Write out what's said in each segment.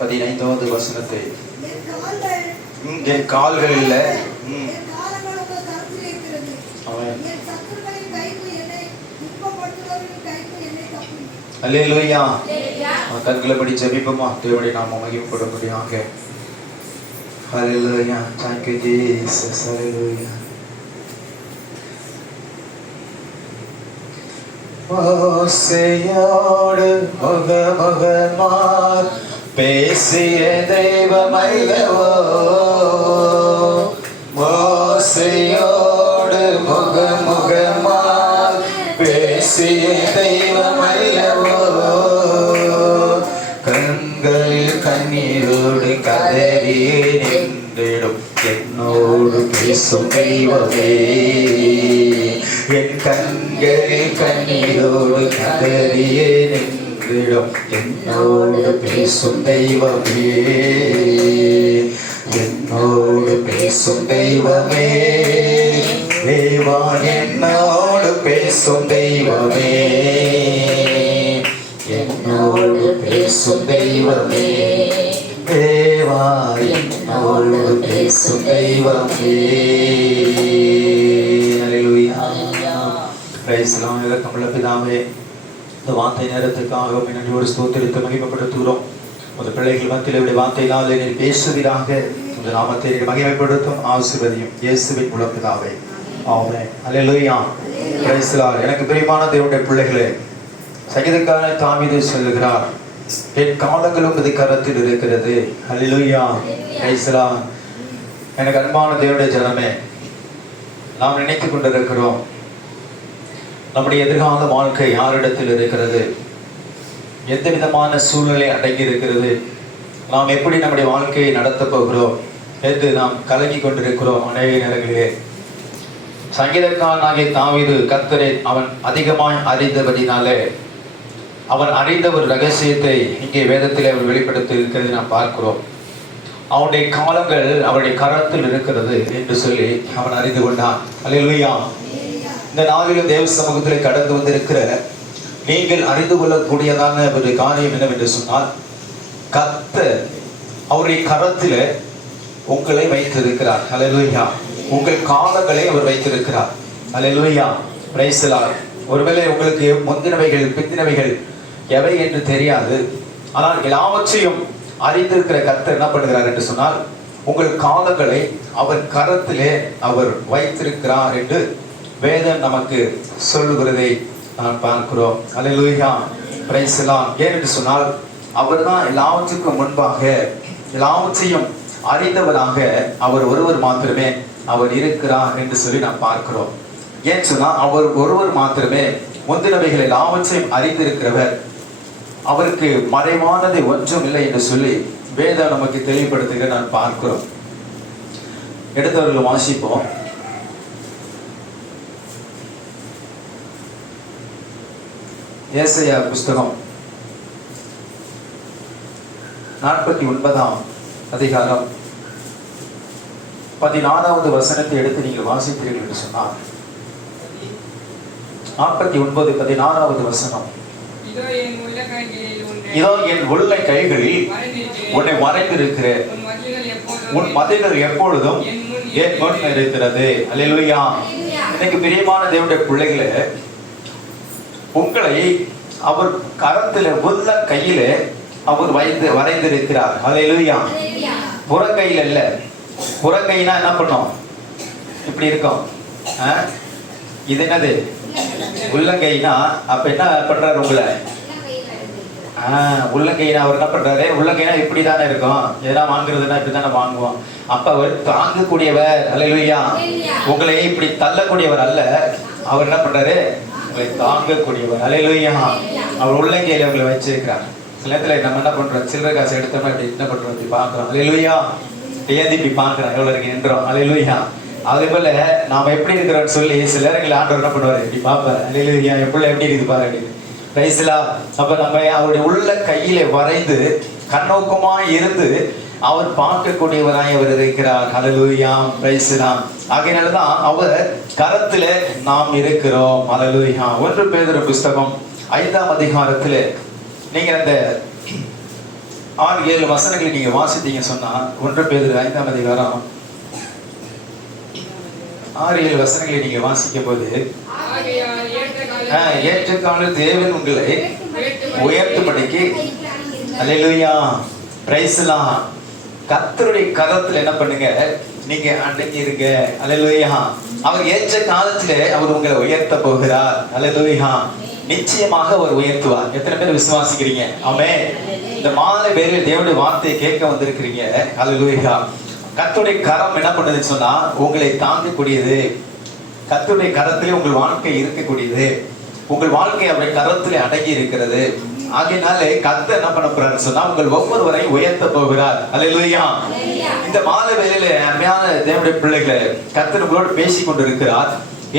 15வது வசனத்தை. என் கால்கள் இல்ல. அல்லேலூயா. கண்களை படி ஜெபிப்போமா? தேவனுடைய நாமம் மகிமைப்படும்படியாக. அல்லேலூயா. Thank you Jesus. அல்லேலூயா. மோசேயோடு முகமுகமாய் பேசிய தெய்வமல்லவோ, மோசேயோடு முகமுகமாய் பேசிய தெய்வமல்லவோ, கண்களில் கண்ணீரோடு கதறியே நின்றிடும் என்னோடு பேசும் தெய்வமே, என் கண்களில் கண்ணீரோடு கதறியே நின்றிடும் என்னோடு பேசும் தெய்வமே, என்னோடு பேசும் தெய்வமே, தேவா என்னோடு பேசும் தெய்வமே, என்னோடு பேசும் தெய்வமே, தேவா என்னோடு பேசும் தெய்வமே. தமிழ பிதாவே, இந்த வார்த்தை நேரத்துக்காக நன்றியோடு ஸ்தோத்திரித்து மகிமைப்படுத்துகிறோம். அந்த பிள்ளைகள் மத்தியில் வார்த்தையினால் நீர் பேசுவீராக. இந்த நாமத்தை மகிமைப்படுத்தும் ஆசீர்வதியும் இயேசுவின் மூலம் பிதாவே, ஆமென். அல்லேலூயா. Praise the Lord. எனக்கு பிரியமான தேவனுடைய பிள்ளைகளே, சங்கீதக்காரன் தாவீது சொல்லுகிறார், என் காலங்களும் இது கரத்தில் இருக்கிறது. அல்லேலூயா. Praise the Lord. எனக்கு அன்பான தேவனுடைய ஜனமே, நாம் நினைத்துக் கொண்டிருக்கிறோம் நம்முடைய எதிர்கால வாழ்க்கை யாரிடத்தில் இருக்கிறது, எந்த விதமான சூழ்நிலை அடங்கி இருக்கிறது, நாம் எப்படி நம்முடைய வாழ்க்கையை நடத்தப் போகிறோம் என்று நாம் கலங்கி கொண்டிருக்கிறோம். அநேக நேரங்களிலே சங்கீதக்காரனாகிய தாவீது கர்த்தரை அவன் அதிகமாய் அறிந்தபடினாலே அவன் அறிந்த ஒரு ரகசியத்தை இங்கே வேதத்திலே அவன் வெளிப்படுத்தி இருக்கிறது நாம் பார்க்கிறோம். அவனுடைய காலங்கள் அவருடைய கரத்தில் இருக்கிறது என்று சொல்லி அவன் அறிந்து கொண்டான். அல்லேலூயா. இந்த நாளிலும் தேவ சமூகத்தில் கடந்து வந்திருக்கிற நீங்கள் அறிந்து கொள்ளக்கூடியதான ஒரு காரியம் என்னவென்று சொன்னால், கர்த்தர் அவருடைய கரத்தில் உங்களை வைத்திருக்கிறார். அல்லேலூயா. உங்கள் காலங்களை அவர் வைத்திருக்கிறார். அல்லேலூயா. Praise the Lord. ஒருவேளை உங்களுக்கு முந்தினவைகள் பிந்தினவைகள் எவை என்று தெரியாது, ஆனால் எல்லாவற்றையும் அறிந்திருக்கிற கர்த்தர் என்ன பண்ணுகிறார் என்று சொன்னால், உங்கள் காலங்களை அவர் கரத்திலே அவர் வைத்திருக்கிறார் என்று வேதம் நமக்கு சொல்லுகிறதை நான் பார்க்கிறோம். அல்லேலூயா. Praise the Lord. ஏனென்று சொன்னால், அவர் தான் எல்லாவற்றுக்கும் முன்பாக எல்லாவற்றையும் அறிந்தவராக அவர் ஒருவர் மாத்திரமே அவர் இருக்கிறார் என்று சொல்லி நாம் பார்க்கிறோம். ஏன் சொன்னால், அவர் ஒருவர் மாத்திரமே முந்தினவைகள் எல்லாவற்றையும் அறிந்திருக்கிறவர், அவருக்கு மறைவானது ஒன்றும் இல்லை என்று சொல்லி வேதம் நமக்கு தெளிவுபடுத்துகிற நான் பார்க்கிறோம். எடுத்தவர்கள் வாசிப்போம். ஏசாயா புஸ்தகம் 49ஆம் அதிகாரம் 14வது வசனத்தை எடுத்து நீங்கள் வாசித்தீர்கள் என்று சொன்னார். 49:14வது வசனம். இதோ என் உள்ள கைகளில் உன்னை வரைந்திருக்கிறேன், உன் மதில்கள் எப்பொழுதும் என் முன் இருக்கிறது. அல்லேலூயா. இன்னைக்கு பிரியமான தேவனுடைய பிள்ளைகளே, உங்களை அவர் கரத்தில் உள்ள கையிலே அவர் வரைந்திருக்கிறார். அல்லேலூயா. புறங்கையில் அல்ல. புறங்கைனா என்ன பண்ணும்? இப்படி இருக்கும். இது என்னது? உள்ளங்கைனா அப்ப என்ன பண்றாரு உங்களை? உள்ளங்கைனா அவர் என்ன பண்றாரு? உள்ளங்கைனா இப்படி தானே இருக்கும். எதனா வாங்குறதுன்னா இப்படி தானே வாங்குவோம். அப்ப அவர் தாங்கக்கூடியவர். அல்லேலூயா. உங்களை இப்படி தள்ளக்கூடியவர் அல்ல. அவர் என்ன பண்றாரு? உங்களை தாங்கக்கூடியவர். அல்லேலூயா. அவர் உள்ளங்கையில உங்களை வச்சிருக்கிறார். சில நேரத்துல நம்ம என்ன பண்றோம்? சில்லறை காசு எடுத்தோம்னா இப்படி என்ன பண்றோம்? இப்படி பாக்குறோம். அல்லேலூயா. ஏதி இப்படி பாக்குறோம், எவ்வளவு இருக்கு என்றோம். அல்லேலூயா. அதே போல நாம எப்படி இருக்கிறோம்னு சொல்லி சில நேரங்களில் ஆண்டவர் என்ன பண்ணுவாரு? இப்படி பார்ப்பாரு. அல்லேலூயா. எப்படி இருக்குது பாரு. Price the Lord. அப்ப நம்ம அவருடைய உள்ள கையில வரைந்து கண்ணோக்கமாய் இருந்து அவர் பார்க்கக்கூடியவராய் அவர் இருக்கிறார். அல்லேலூயா. Praise the Lord. ஆகையினாலதான் அவர் கரத்துல நாம் இருக்கிறோம். அல்லேலூயா. 1 பேதுரு புஸ்தகம் 5ஆம் அதிகாரத்திலே நீங்க அந்த 6-7 வசனங்களை நீங்க வாசித்தீங்க சொன்னா 1 பேதுரு 5ஆம் அதிகாரம் 6-7 வசனங்களை நீங்க வாசிக்கும் போது, ஏற்ற கால தேவன் உங்களை உயர்த்தும்படிக்கு, அல்லேலூயா, பிரைஸ் எல்லாம், கர்த்தருடைய கரத்துல என்ன பண்ணுங்க, நீங்க அடங்கி இருங்க. அல்லேலூயா. அவர் ஏற்ற காலத்துல அவர் உங்களை உயர்த்த போகிறார். அல்லேலூயா. நிச்சயமாக அவர் உயர்த்துவார். எத்தனை பேர் விசுவாசிக்கிறீங்க? ஆமென். இந்த மாலை வேளையில் தேவனுடைய வார்த்தையை கேட்க வந்திருக்கிறீங்க. அல்லேலூயா. கர்த்தருடைய கரம் என்ன பண்ணுதுன்னு சொன்னா உங்களை தாங்கக்கூடியது. கர்த்தருடைய கரத்திலே உங்கள் வாழ்க்கை இருக்கக்கூடியது. உங்கள் வாழ்க்கை அவருடைய கரத்திலே அடங்கி இருக்கிறது. ஆகையினாலே கர்த்தர் என்ன பண்ண போறாருன்னு சொன்னா உங்கள் ஒவ்வொருவரையும் உயர்த்த போகிறார். அல்லேலூயா. இந்த மாலை வேளையில அருமையான தேவனுடைய பிள்ளைகளை கர்த்தர் உங்களோடு பேசிக் கொண்டிருக்கிறார்.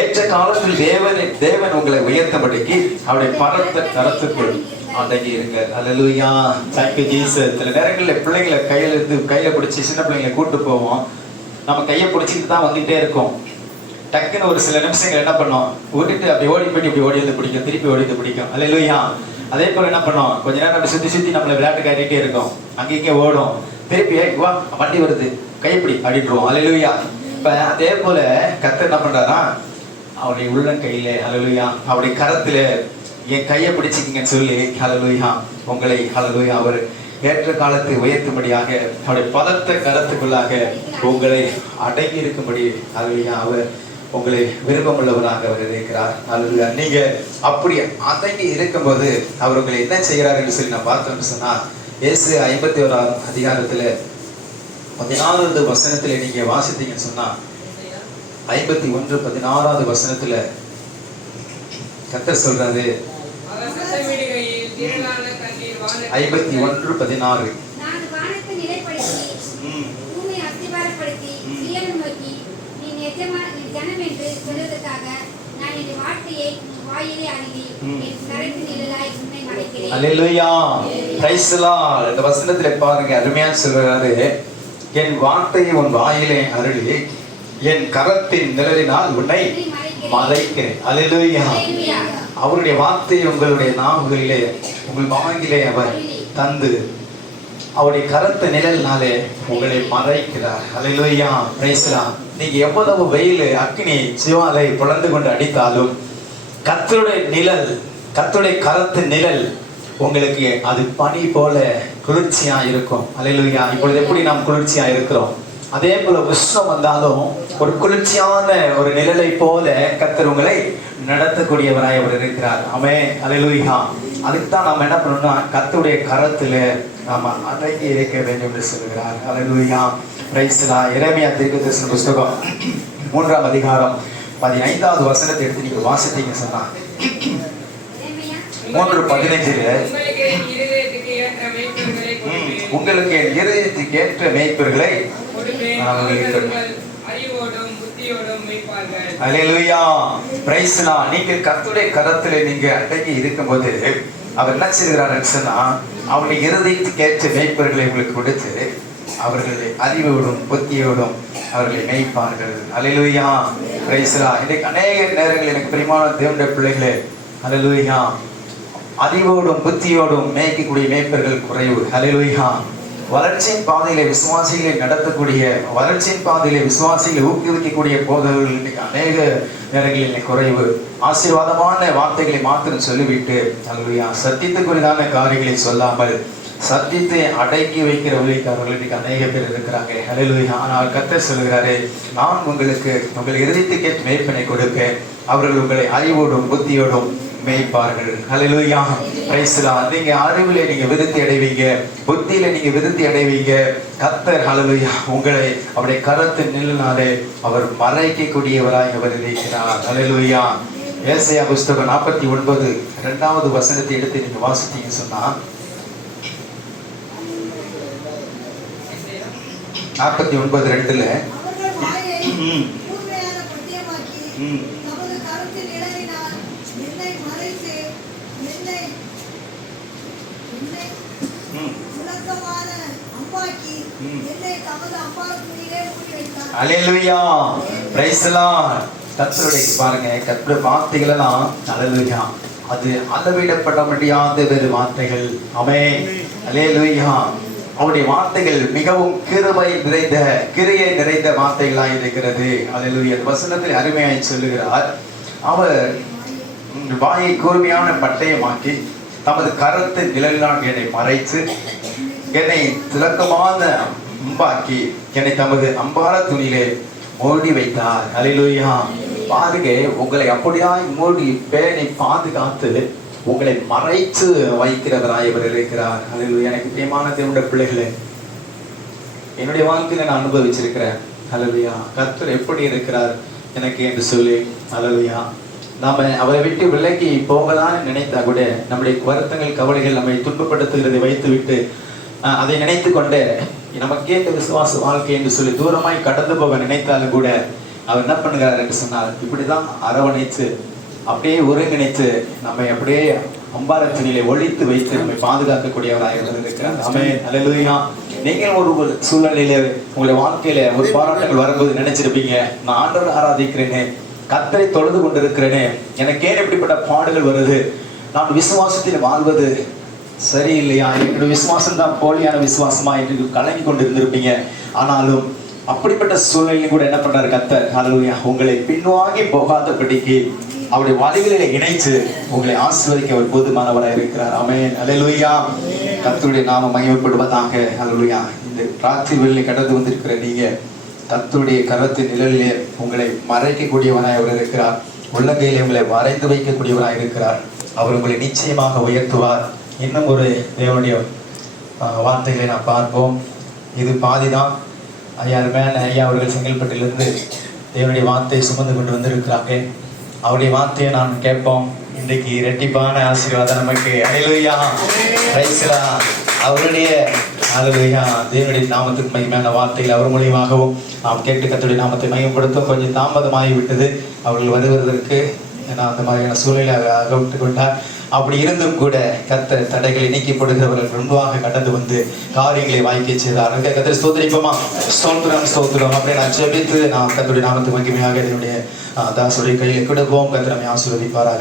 ஏற்ற காலத்தில் தேவன் உங்களை உயர்த்தபடிக்கு அவருடைய பரத்த கரத்துக்குள் அடங்கி இருக்க. அல்லேலூயா. Thank you Jesus. சில நேரங்களில் பிள்ளைங்களை கையில பிடிச்சி சின்ன பிள்ளைங்களை கூட்டு போவோம். நம்ம கையை பிடிச்சிட்டு தான் வந்துட்டே இருக்கோம். டக்குன்னு ஒரு சில நிமிஷங்கள் என்ன பண்ணோம், விட்டுட்டு அப்படி ஓடி போயிட்டு இப்படி ஓடி வந்து பிடிக்கும், திருப்பி ஓடி வந்து பிடிக்கும். அல்லேலூயா. அதே போல என்ன பண்ணோம், கொஞ்ச நேரம் அப்படி சுத்தி நம்மளை விளையாட்டு காட்டிகிட்டே இருக்கோம். அங்கே ஓடும், திருப்பி வா வண்டி வருது கைப்பிடி அப்படின்றோம். அல்லேலூயா. இப்ப அதே போல கர்த்தர் என்ன பண்றாரா, அவருடைய உள்ளங்கையில, அல்லேலூயா, அவருடைய கரத்துல என் கையை பிடிச்சிக்கிங்கன்னு சொல்லி, அல்லேலூயா, உங்களை, அல்லேலூயா, அவர் ஏற்ற காலத்தை உயர்த்தும்படியாக அவருடைய பலத்த கரத்துக்குள்ளாக உங்களை அடங்கி இருக்கும்படி, அல்லேலூயா, அவர் உங்களை விருப்பமுள்ளவராக அவர் இருக்கிறார். அல்லேலூயா. நீங்க அப்படி அடங்கி இருக்கும்போது அவர் உங்களை என்ன செய்கிறார் என்று சொல்லி நான் பார்த்தோம்னு சொன்னா, இயேசு 51ஆம் அதிகாரத்துல 16வது வசனத்துல நீங்க வாசித்தீங்கன்னு சொன்னா, 51:16வது வசனத்துல கர்த்தர் சொல்றாரு, 51:16, அல்லேலூயா. Praise the Lord. இந்த வசனத்துல பாருங்க, அருமையா சொல்றாரு, என் வார்த்தையை உன் வாயிலே அருளி என் கரத்தின் நிழலினால் உன்னை மறைக்கிறேன். அல்லேலூயா. அவருடைய வார்த்தையை உங்களுடைய நாவுகளிலே உங்கள் வாயிலே அவர் தந்து அவருடைய கரத்த நிழலினாலே உங்களை மறைக்கிறார். அல்லேலூயா. Praise the Lord. நீங்க எவ்வளவு வெயில் அக்னி ஜுவாலை புலந்து கொண்டு அடித்தாலும் கர்த்தருடைய நிழல், கர்த்தருடைய கரத்து நிழல் உங்களுக்கு அது பனி போல குளிர்ச்சியா இருக்கும். அல்லேலூயா. இப்பொழுது எப்படி நாம் குளிர்ச்சியா இருக்கிறோம், அதே போல உஷ்ணம் வந்தாலும் ஒரு குளிர்ச்சியான ஒரு நிழலை போல கர்த்தர் உங்களை நடத்தக்கூடியவராய் அவர் இருக்கிறார். ஆமென். அல்லேலூயா. அதுக்கு தான் நாம் என்ன பண்ணணும்னா கர்த்தருடைய கரத்துல நாம அடங்கி இருக்க வேண்டும் என்று சொல்கிறார். அல்லேலூயா. Praise the Lord. எரேமியா தீர்க்கதரிசன புத்தகம் 3ஆம் அதிகாரம் 15வது வசனத்தை எடுத்து நீங்க வாசித்தீங்க சொன்னா, 3:15 உங்களுக்கு என் இருதயத்துக்கு ஏற்ற மேய்ப்பர்களை அல்லேலூயா. Praise the Lord. நீங்கள் கர்த்தருடைய கரத்திலே நீங்க அடங்கி இருக்கும்போது அவர் என்ன செய்கிறாருன்னு சொன்னா, அவருடைய இருதயத்துக்கு ஏற்ற மேய்ப்பர்களை உங்களுக்கு கொடுத்து அவர்களை அறிவோடும் புத்தியோடும் அவர்களை மேய்ப்பார்கள். அல்லேலூயா. Praise the Lord. இன்னைக்கு அநேக நேரங்கள் எனக்கு பிரியமான தேவனுடைய பிள்ளைகளே, அல்லேலூயா, அறிவோடும் புத்தியோடும் மேய்க்கக்கூடிய மேய்ப்பர்கள் குறைவு. அல்லேலூயா. வளர்ச்சியின் பாதையிலே விசுவாசிகளை நடத்தக்கூடிய, வளர்ச்சியின் பாதையிலே விசுவாசிகளை ஊக்குவிக்கக்கூடிய போதகர்கள் இன்னைக்கு அநேக நேரங்களில் குறைவு. ஆசீர்வாதமான வார்த்தைகளை மாத்திரம் சொல்லிவிட்டு, அல்லேலூயா, சத்தியத்துக்குரியதான காரியங்களை சொல்லாமல் சத்தியத்தை அடக்கி வைக்கிற ஊழியக்காரர்கள் இன்னைக்கு அநேக பேர் இருக்கிறாங்க. அல்லேலூயா. ஆனால் கர்த்தர் சொல்கிறாரு, நான் உங்களுக்கு உங்கள் இருதயத்துக்கு மேய்ப்பனை கொடுப்பேன், அவர்கள் உங்களை அறிவோடும் புத்தியோடும் மேய்ப்பார்கள். அல்லேலூயா. Praise the Lord. நீங்க அறிவிலே நீங்க விருத்தி அடைவீங்க, புத்தியில நீங்க விருத்தி அடைவீங்க. கர்த்தர், அல்லேலூயா, உங்களை அவருடைய கரத்தின் நிழலினாலே அவர் மறைக்கக்கூடியவராய் அவர் இருக்கிறார். அல்லேலூயா. ஏசாயா புத்தகம் 49:2வது வசனத்தை எடுத்து நீங்க வாசித்தீங்க சொன்னா, 49:2 அல்லேலூயா. Praise the Lord. கர்த்தருடைய பாருங்க, கர்த்தருடைய வார்த்தைகள் எல்லாம் அல்லேலூயா, அது அளவிடப்பட முடியாத வேறு வார்த்தைகள். ஆமென். அல்லேலூயா. அவருடைய வார்த்தைகள் மிகவும் கிரியை நிறைந்த வார்த்தைகளாய் இருக்கிறது. அல்லேலூயா. வசனத்தில் அருமையாய் சொல்லுகிறார், அவர் வாயை கூர்மையான பட்டயமாக்கி தமது கரத்தின் நிழலினால் என்னை மறைத்து என்னை திலக்கமான அம்பாக்கி என்னை தமது அம்பார துணியிலே மூடி வைத்தார். அல்லேலூயா. பாருங்க, உங்களை அப்படியாய் மூடி பேணி பாதுகாத்து உங்களை மறைத்து வைக்கிறவராய் இவர் இருக்கிறார். அல்லேலூயா. எனக்கு பிரியமான தேவனுடைய பிள்ளைகளே, என்னுடைய வாழ்க்கையில நான் அனுபவிச்சிருக்கிறேன். அல்லேலூயா. கர்த்தர் எப்படி இருக்கிறார் எனக்கு என்று சொல்லி, அல்லேலூயா, நாம அவரை விட்டு விலகி போகலான்னு நினைத்தா கூட நம்முடைய வருத்தங்கள் கவலைகள் நம்மை துன்பப்படுத்துகிறதை வைத்துவிட்டு அதை நினைத்து கொண்டு நமக்கே இந்த விசுவாச வாழ்க்கை என்று சொல்லி தூரமாய் கடந்து போக நினைத்தாலும் கூட அவர் என்ன பண்ணுகிறார் என்று சொன்னால், இப்படிதான் அரவணைத்து அப்படியே ஒருங்கிணைத்து நம்மை அப்படியே அம்பாரத்தினிலே ஒழித்து வைத்து நம்மை பாதுகாக்கக்கூடியவராக இருக்கிறார். ஆமென். அல்லேலூயா. நீங்கள் ஒரு சூழ்நிலையில உங்களுடைய வாழ்க்கையில ஒரு பாராட்டங்கள் வரும்போது நினைச்சிருப்பீங்க, நான் ஆண்டவரை ஆராதிக்கிறேனே, கர்த்தரை தொழுது கொண்டிருக்கிறேனே, எனக்கு ஏன் இப்படிப்பட்ட பாடுகள் வருது, நான் விசுவாசத்தில் வாழ்வது சரியில்லையா, என்னுடைய விசுவாசம் தான் போலியான விசுவாசமா என்று கலங்கி கொண்டு இருந்திருப்பீங்க. ஆனாலும் அப்படிப்பட்ட சூழ்நிலையும் கூட என்ன பண்றாரு கர்த்தர், அல்லேலூயா, உங்களை பின்வாங்கி போகாதபடிக்கு அவருடைய வழிகளிலே இணைத்து உங்களை ஆசீர்வதிக்க அவர் போதுமானவராக இருக்கிறார். ஆமென். அல்லேலூயா. கர்த்தருடைய நாமம் மகிமைப்படுவதாக. அல்லேலூயா. இந்த ராத்திரி வேளையிலே கடந்து வந்திருக்கிற நீங்க கர்த்தருடைய கரத்தின் நிழலிலே உங்களை மறைக்கக்கூடியவராய் அவர் இருக்கிறார். உள்ளங்கையிலே உங்களை வரைந்து வைக்கக்கூடியவராய் இருக்கிறார். அவர் உங்களை நிச்சயமாக உயர்த்துவார். இன்னும் ஒரு தேவனுடைய வார்த்தைகளை நாம் பார்ப்போம். இது பாதிதான். ஐயா அவர்கள் செங்கல்பட்டிலிருந்து தேவனுடைய வார்த்தையை சுமந்து கொண்டு வந்திருக்கிறாங்க. அவருடைய வார்த்தையை நாம் கேட்போம். இன்றைக்கு இரட்டிப்பான ஆசீர்வாதம் நமக்கு. அல்லேலூயா. Praise the Lord. அவருடைய அல்லேலூயா தேவனுடைய நாமத்துக்கு மகிமையான வார்த்தைகள் அவர் மூலியமாகவும் நாம் கேட்டு கர்த்தருடைய நாமத்தை மகிமைப்படுத்தும். கொஞ்சம் தாமதமாகி விட்டது அவர்கள் வருவதற்கு. நான் அந்த மாதிரியான சூழ்நிலை அகவிட்டு கொண்டார். அப்படி இருந்தும் கூட கர்த்தர் தடைகளை நீக்கப்படுகிறவர்கள் முன்பாக கடந்து வந்து காரியங்களை வாய்க்க செய்தார். கர்த்தரை ஸ்தோத்திரிப்போமா? ஸ்தோத்திரம் ஸ்தோத்திரம். அப்படி நான் ஜெபித்து நான் கர்த்தருடைய நாமத்துக்கு மகிமையாக என்னுடைய தாசுடைய கையில் கொடுப்போம். கர்த்தர் நம்மை ஆசீர்வதிப்பாராக.